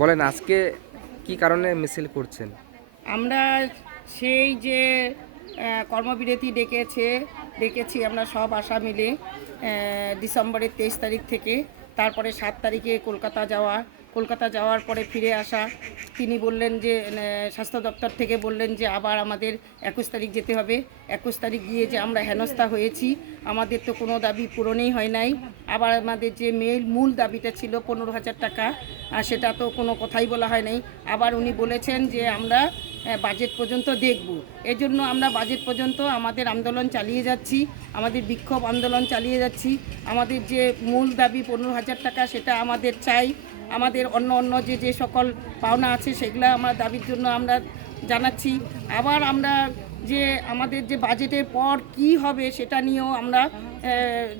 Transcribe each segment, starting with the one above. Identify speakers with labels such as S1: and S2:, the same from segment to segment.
S1: বলেন, আজকে কি কারণে মিছিল করছেন?
S2: আমরা সেই যে কর্মবিরতি ডেকেছে, ডেকেছি আমরা সব আশা মিলে ডিসেম্বরের তেইশ তারিখ থেকে, তারপরে সাত তারিখে কলকাতা যাওয়া কলকাতা যাওয়ার পরে ফিরে আসা। তিনি বললেন যে স্বাস্থ্য দপ্তর থেকে বললেন যে, আবার আমাদের একুশ তারিখ যেতে হবে। একুশ তারিখ গিয়ে যে আমরা হেনস্থা হয়েছি, আমাদের তো কোনো দাবি পূরণেই হয় নাই। আবার আমাদের যে মেল মূল দাবিটা ছিল পনেরো হাজার টাকা সেটা তো কোনো কথাই বলা হয় নাই। আবার উনি বলেছেন যে, আমরা বাজেট পর্যন্ত দেখব। এজন্য জন্য আমরা বাজেট পর্যন্ত আমাদের আন্দোলন চালিয়ে যাচ্ছি, আমাদের বিক্ষোভ আন্দোলন চালিয়ে যাচ্ছি। আমাদের যে মূল দাবি পনেরো হাজার টাকা সেটা আমাদের চাই। আমাদের অন্য অন্য যে যে সকল পাওনা আছে সেগুলো আমার দাবির জন্য আমরা জানাচ্ছি। আবার আমরা যে আমাদের যে বাজেটের পর কি হবে সেটা নিয়েও আমরা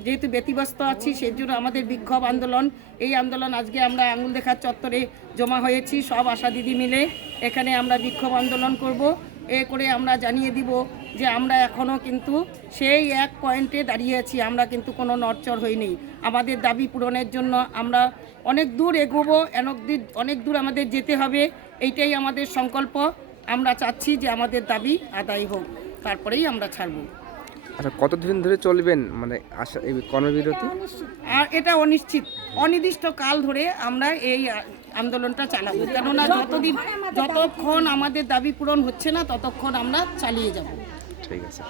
S2: যেহেতু ব্যতিব্যস্ত আছি সেই জন্য আমাদের বিক্ষোভ আন্দোলন, এই আন্দোলন আজকে আমরা আঙুল দেখার চত্বরে জমা হয়েছি, সব আশা দিদি মিলে এখানে আমরা বিক্ষোভ আন্দোলন করব। এ করে আমরা জানিয়ে দিব যে আমরা এখনও কিন্তু সেই এক পয়েন্টে দাঁড়িয়ে আছি, আমরা কিন্তু কোনো নড়চড় হইনি। আমাদের দাবি পূরণের জন্য আমরা অনেক দূর এগোবো, অনেক দূর অনেক দূর আমাদের যেতে হবে, এইটাই আমাদের সংকল্প। আমরা চাচ্ছি যে আমাদের দাবি আদায় হোক তারপরেই আমরা ছাড়বো।
S1: আচ্ছা কতদিন ধরে চলবেন মানে আশা এই কর্মবিরতি?
S2: আর এটা অনিশ্চিত। অনির্দিষ্ট কাল ধরে আমরা এই আন্দোলনটা চালাবো। কেননা যতদিন যতক্ষণ আমাদের দাবি পূরণ হচ্ছে না ততক্ষণ আমরা চালিয়ে যাব।
S1: ঠিক আছে।